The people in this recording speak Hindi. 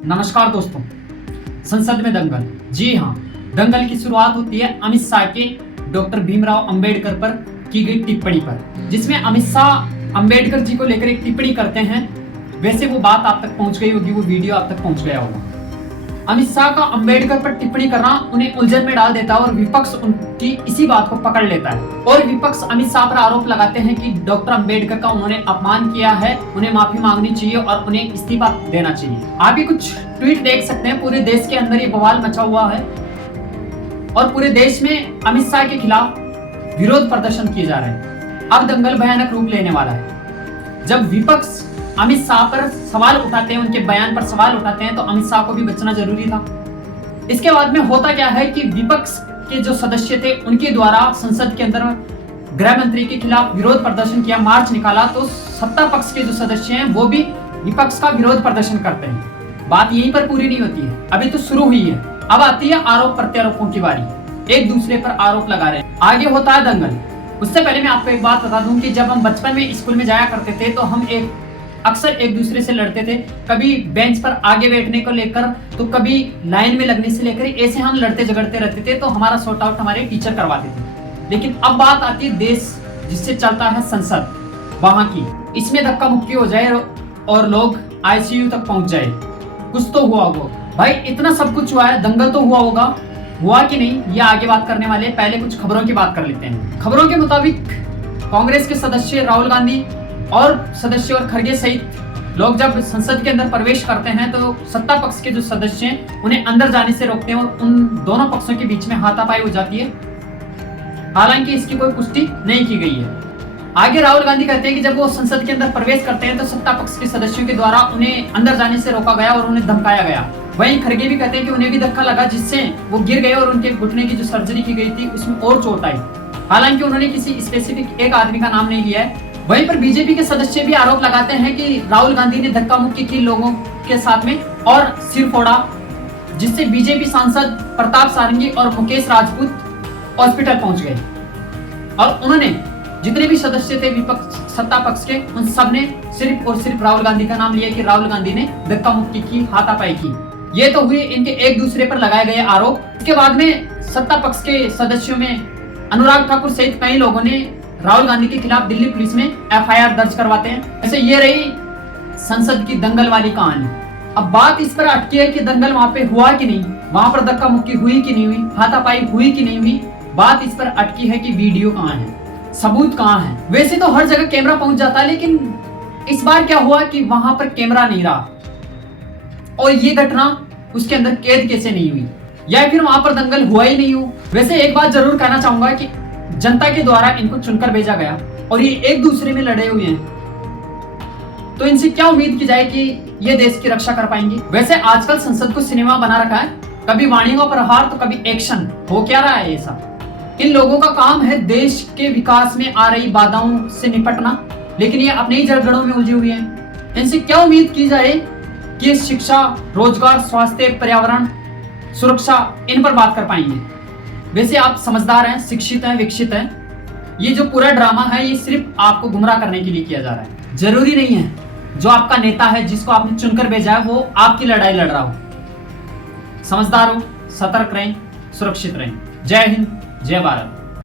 नमस्कार दोस्तों, संसद में दंगल। जी हाँ, दंगल की शुरुआत होती है अमित शाह के डॉक्टर भीमराव अंबेडकर पर की गई टिप्पणी पर, जिसमें अमित शाह अंबेडकर जी को लेकर एक टिप्पणी करते हैं। वैसे वो बात आप तक पहुंच गई होगी, वो वीडियो आप तक पहुंच गया होगा। अमित शाह का अंबेडकर पर टिप्पणी करना उन्हें उलझन में डाल देता है और विपक्ष उनकी इसी बात को पकड़ लेता है और विपक्ष अमित शाह पर आरोप लगाते हैं कि डॉक्टर अंबेडकर का उन्होंने अपमान किया है, उन्हें माफी मांगनी चाहिए और उन्हें इस्तीफा देना चाहिए। आप ये कुछ ट्वीट देख सकते हैं, पूरे देश के अंदर ये बवाल मचा हुआ है और पूरे देश में अमित शाह के खिलाफ विरोध प्रदर्शन किए जा रहे हैं। अब दंगल भयानक रूप लेने वाला है। जब विपक्ष अमित शाह पर सवाल उठाते हैं, उनके बयान पर सवाल उठाते हैं, तो अमित शाह को भी बचना जरूरी था। इसके बाद में होता क्या है कि विपक्ष के जो सदस्य थे उनके द्वारा संसद के अंदर गृह मंत्री के खिलाफ विरोध प्रदर्शन किया, मार्च निकाला। तो सत्ता पक्ष के जो सदस्य हैं वो भी विपक्ष का विरोध प्रदर्शन करते हैं। बात यहीं पर पूरी नहीं होती है, अभी तो शुरू हुई है। अब आती है आरोप प्रत्यारोपों की बारी, एक दूसरे पर आरोप लगा रहे हैं। आगे होता है दंगल। उससे पहले मैं आपको एक बात बता दूं कि जब हम बचपन में स्कूल में जाया करते थे तो हम अक्सर एक दूसरे से लड़ते थे, कभी बेंच पर आगे बैठने को लेकर, तो कभी लाइन में लगने से लेकर, ऐसे हम लड़ते झगड़ते रहते थे। तो हमारा सॉर्ट आउट हमारे टीचर करवाते थे। लेकिन अब बात आती है देश जिससे चलता है संसद, वहां की। इसमें धक्का मुक्की हो जाए और लोग आईसीयू तक पहुंच जाए, कुछ तो हुआ होगा। भाई इतना सब कुछ हुआ है, दंगल तो हुआ होगा, हुआ कि नहीं ये आगे बात करने वाले। पहले कुछ खबरों की बात कर लेते हैं। खबरों के मुताबिक कांग्रेस के सदस्य राहुल गांधी और सदस्य और खड़गे सहित लोग जब संसद के अंदर प्रवेश करते हैं तो सत्ता पक्ष के जो सदस्य हैं उन्हें अंदर जाने से रोकते हैं और उन दोनों पक्षों के बीच में हाथापाई हो जाती है। हालांकि इसकी कोई पुष्टि नहीं की गई है। आगे राहुल गांधी कहते हैं कि जब वो संसद के अंदर प्रवेश करते हैं तो सत्ता पक्ष के सदस्यों के द्वारा उन्हें अंदर जाने से रोका गया और उन्हें धमकाया गया। वहीं खड़गे भी कहते हैं कि उन्हें भी धक्का लगा, जिससे वो गिर गए और उनके घुटने की जो सर्जरी की गई थी उसमें और चोट आई। हालांकि उन्होंने किसी स्पेसिफिक एक आदमी का नाम नहीं लिया है। वहीं पर बीजेपी के सदस्य भी आरोप लगाते हैं कि राहुल गांधी ने धक्का मुक्की की लोगों के साथ में और सिर फोड़ा, जिससे बीजेपी सांसद प्रताप सारंगी और मुकेश राजपूत हॉस्पिटल पहुंच गए। और उन्होंने जितने भी सदस्य थे विपक्ष सत्ता पक्ष के, उन सब ने सिर्फ और सिर्फ राहुल गांधी का नाम लिया कि राहुल गांधी ने धक्का मुक्की की, हाथापाई की। ये तो हुए इनके एक दूसरे पर लगाए गए आरोप। इसके बाद में सत्ता पक्ष के सदस्यों में अनुराग ठाकुर सहित कई लोगों ने राहुल गांधी के खिलाफ दिल्ली पुलिस में एफआईआर दर्ज करवाते हैं। ऐसे ये रही संसद की दंगल वाली कहानी। अब बात इस पर अटकी है कि दंगल वहां पे हुआ कि नहीं, वहां पर धक्का मुक्की हुई कि नहीं हुई, हाथापाई हुई कि नहीं हुई। बात इस पर अटकी है कि वीडियो कहाँ है, सबूत कहाँ है। वैसे तो हर जगह कैमरा पहुंच जाता है, लेकिन इस बार क्या हुआ कि वहां पर कैमरा नहीं रहा और ये घटना उसके अंदर कैद कैसे नहीं हुई, या फिर वहां पर दंगल हुआ ही नहीं हो। वैसे एक बात जरूर कहना चाहूंगा कि जनता के द्वारा इनको चुनकर भेजा गया और ये एक दूसरे में लड़े हुए हैं, तो इनसे क्या उम्मीद की जाए कि ये देश की रक्षा कर पाएंगे। वैसे आजकल संसद को सिनेमा बना रखा है, कभी वाणियों पर हार तो कभी एक्शन। हो क्या रहा है ये सब? इन लोगों का काम है देश के विकास में आ रही बाधाओं से निपटना, लेकिन ये अपने ही जड़गड़ों में उलझे हुए हैं। इनसे क्या उम्मीद की जाए कि शिक्षा, रोजगार, स्वास्थ्य, पर्यावरण, सुरक्षा, इन पर बात कर पाएंगे। वैसे आप समझदार हैं, शिक्षित हैं, विकसित हैं। ये जो पूरा ड्रामा है ये सिर्फ आपको गुमराह करने के लिए किया जा रहा है। जरूरी नहीं है जो आपका नेता है, जिसको आपने चुनकर भेजा है, वो आपकी लड़ाई लड़ रहा हो। समझदार हो, सतर्क रहें, सुरक्षित रहें। जय हिंद, जय भारत।